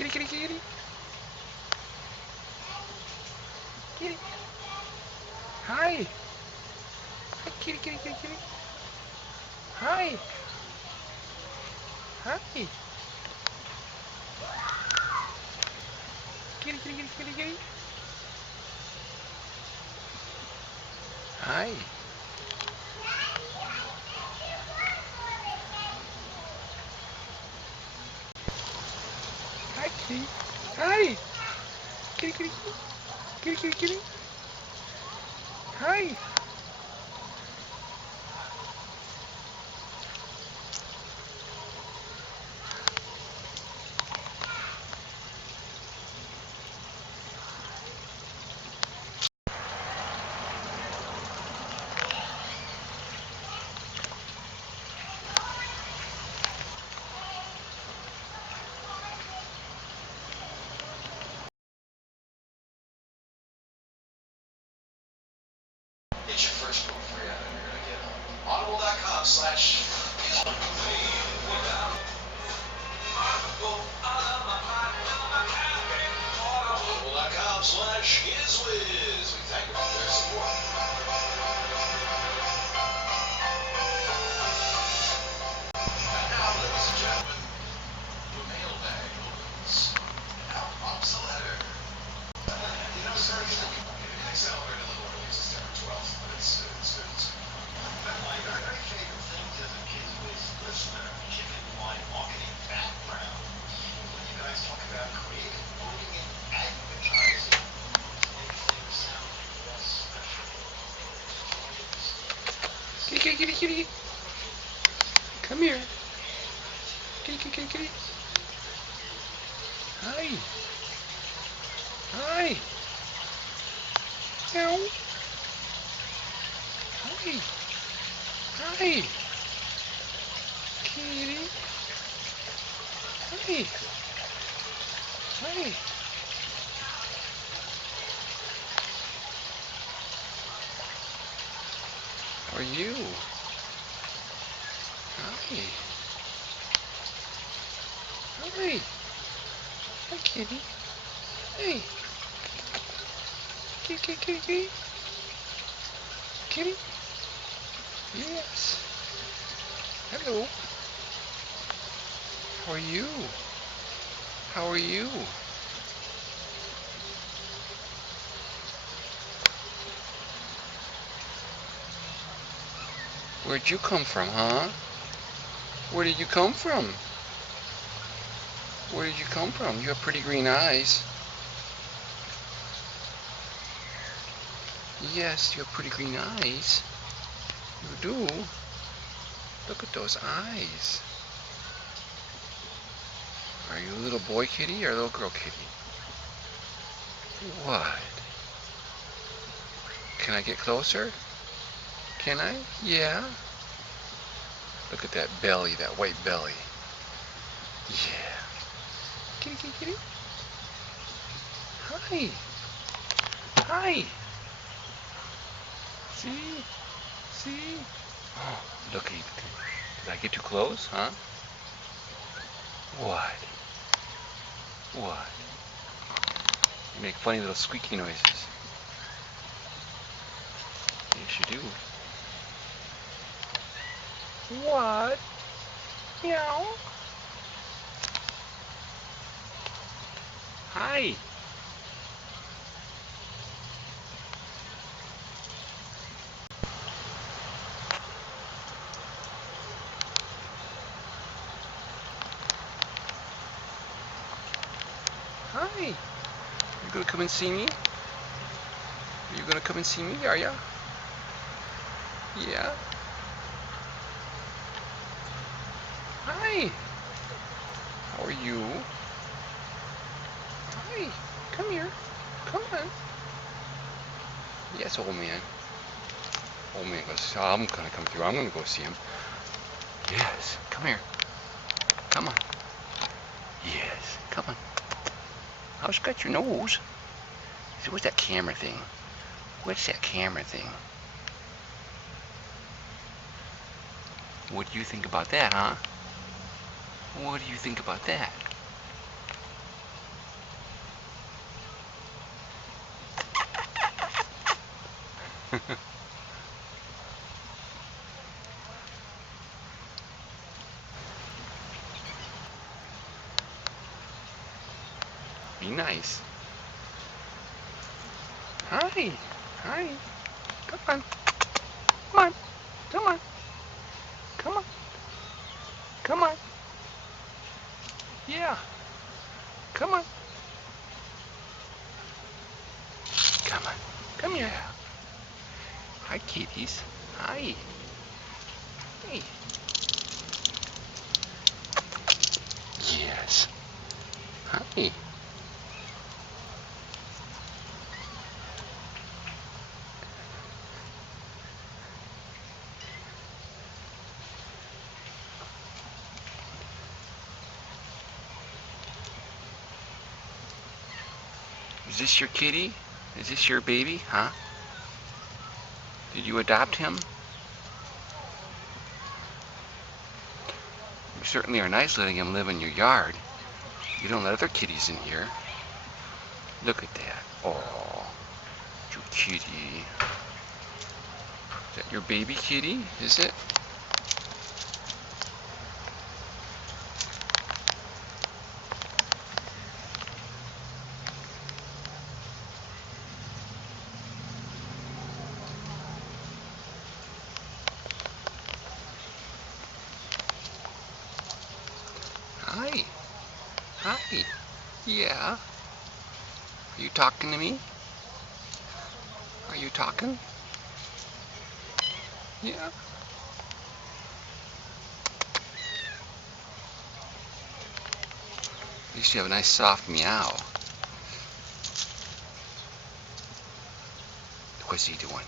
Kitty, kitty, kitty. Kitty. Hi. Hi, kitty, kitty, kitty, kitty. Hi. Hi. Kitty, kitty, kitty, kitty, kitty. Hi. Hi, kitty. Hi. Kitty, kitty, kitty. Kitty, kitty, kitty. Hi. Get your first book free. I know you're going to get Audible.com/. Audible.com/ensues. We thank you for their support. And now, ladies and gentlemen, the mailbag opens. Out pops a letter. You know, sir, it accelerated a little early. It's September 12th, but it's good. My very favorite things as a kid was listener, Kitten, my marketing background. When you guys talk about creative writing and advertising, make things sound less special. Kitty, kitty, kitty, kitty. Come here. Kitty, kitty, kitty, kitty. Hi. Hi. Meow. Hi. Hi. Kitty. Hi. Hi. How are you? Hi. Hi. Hi, kitty. Hey. Kitty, kitty, kitty, kitty. Kitty? Yes. Hello. How are you? How are you? Where'd you come from, huh? Where did you come from? Where did you come from? You have pretty green eyes. Yes, you have pretty green eyes. You do. Look at those eyes. Are you a little boy kitty or a little girl kitty? What? Can I get closer? Can I? Yeah. Look at that belly, that white belly. Yeah. Kitty, kitty, kitty. Hi. Hi. See? See? Oh, look, did I get too close, huh? What? What? You make funny little squeaky noises. Yes, you do. What? Meow. Hi. Hi. You gonna come and see me? Are you gonna come and see me? Are ya? Yeah. Hi. How are you? Hi. Come here. Come on. Yes, old man. Old man goes, oh, I'm gonna come through. I'm gonna go see him. Yes. Come here. Come on. Yes. Come on. I'll scratch your nose. So what's that camera thing? What's that camera thing? What do you think about that, huh? What do you think about that? Be nice. Hi. Hi. Come on. Come on. Come on. Come on. Come on. Yeah. Come on. Come on. Come here. Hi, kitties. Hi. Hey. Yes. Hi. Is this your kitty? Is this your baby? Huh? Did you adopt him? You certainly are nice letting him live in your yard. You don't let other kitties in here. Look at that. Oh, your kitty. Is that your baby kitty? Is it? Hi. Hi. Yeah. Are you talking to me? Are you talking? Yeah. At least you have a nice soft meow. What's he doing?